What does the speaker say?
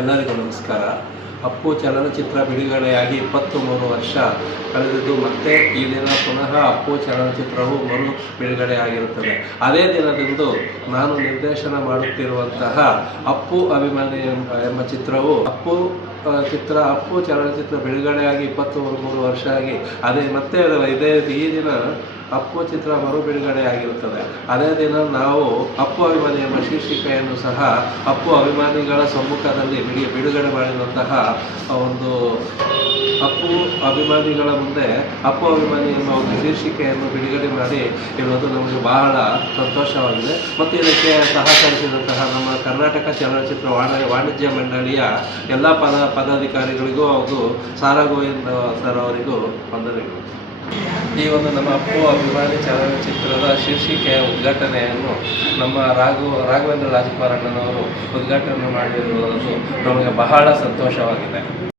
ಎಲ್ಲರಿಗೂ ನಮಸ್ಕಾರ. ಅಪ್ಪು ಚಲನಚಿತ್ರ ಬಿಡುಗಡೆಯಾಗಿ ಇಪ್ಪತ್ತು ಮೂರು ವರ್ಷ ಕಳೆದಿದ್ದು, ಮತ್ತೆ ಈ ದಿನ ಪುನಃ ಅಪ್ಪು ಚಲನಚಿತ್ರವು ಮರು ಬಿಡುಗಡೆಯಾಗಿರುತ್ತದೆ. ಅದೇ ದಿನದಂದು ನಾನು ನಿರ್ದೇಶನ ಮಾಡುತ್ತಿರುವಂತಹ ಅಪ್ಪು ಅಭಿಮಾನಿ ಎಂಬ ಎಂಬ ಚಿತ್ರವು ಅಪ್ಪು ಚಿತ್ರ ಅಪ್ಪು ಚಲನಚಿತ್ರ ಬಿಡುಗಡೆಯಾಗಿ ಇಪ್ಪತ್ತು ಮೂರು ವರ್ಷ ಆಗಿ, ಅದೇ ಮತ್ತೆ ಇದೇ, ಈ ದಿನ ಅಪ್ಪು ಚಿತ್ರ ಮರು ಬಿಡುಗಡೆ ಆಗಿರುತ್ತದೆ. ಅದೇ ದಿನ ನಾವು ಅಪ್ಪು ಅಭಿಮಾನಿ ಎಂಬ ಶೀರ್ಷಿಕೆಯನ್ನು ಸಹ ಅಪ್ಪು ಅಭಿಮಾನಿಗಳ ಸಮ್ಮುಖದಲ್ಲಿ ಬಿಡಿ, ಬಿಡುಗಡೆ ಮಾಡಿರುವಂತಹ ಒಂದು ಅಪ್ಪು ಅಭಿಮಾನಿಗಳ ಮುಂದೆ ಅಪ್ಪು ಅಭಿಮಾನಿ ಎಂಬ ಒಂದು ಶೀರ್ಷಿಕೆಯನ್ನು ಬಿಡುಗಡೆ ಮಾಡಿ ಇರುವುದು ನಮಗೆ ಬಹಳ ಸಂತೋಷವಾಗಿದೆ. ಮತ್ತು ಇದಕ್ಕೆ ಸಹಕರಿಸಿದಂತಹ ನಮ್ಮ ಕರ್ನಾಟಕ ಚಲನಚಿತ್ರ ವಾಣ, ವಾಣಿಜ್ಯ ಮಂಡಳಿಯ ಎಲ್ಲ ಪದ, ಪದಾಧಿಕಾರಿಗಳಿಗೂ ಹಾಗೂ ಸಾರಾ ಗೋವಿಂದ ಸರ್ ಅವರಿಗೂ ವಂದನೆಗಳು. ಈ ಒಂದು ನಮ್ಮ ಅಪ್ಪು ಅಭಿಮಾನಿ ಚಲನಚಿತ್ರದ ಶೀರ್ಷಿಕೆಯ ಉದ್ಘಾಟನೆಯನ್ನು ನಮ್ಮ ರಾಘು, ರಾಘವೇಂದ್ರ ರಾಜಕುಮಾರಣ್ಣನವರು ಉದ್ಘಾಟನೆ ಮಾಡಿರುವುದು ನಮಗೆ ಬಹಳ ಸಂತೋಷವಾಗಿದೆ.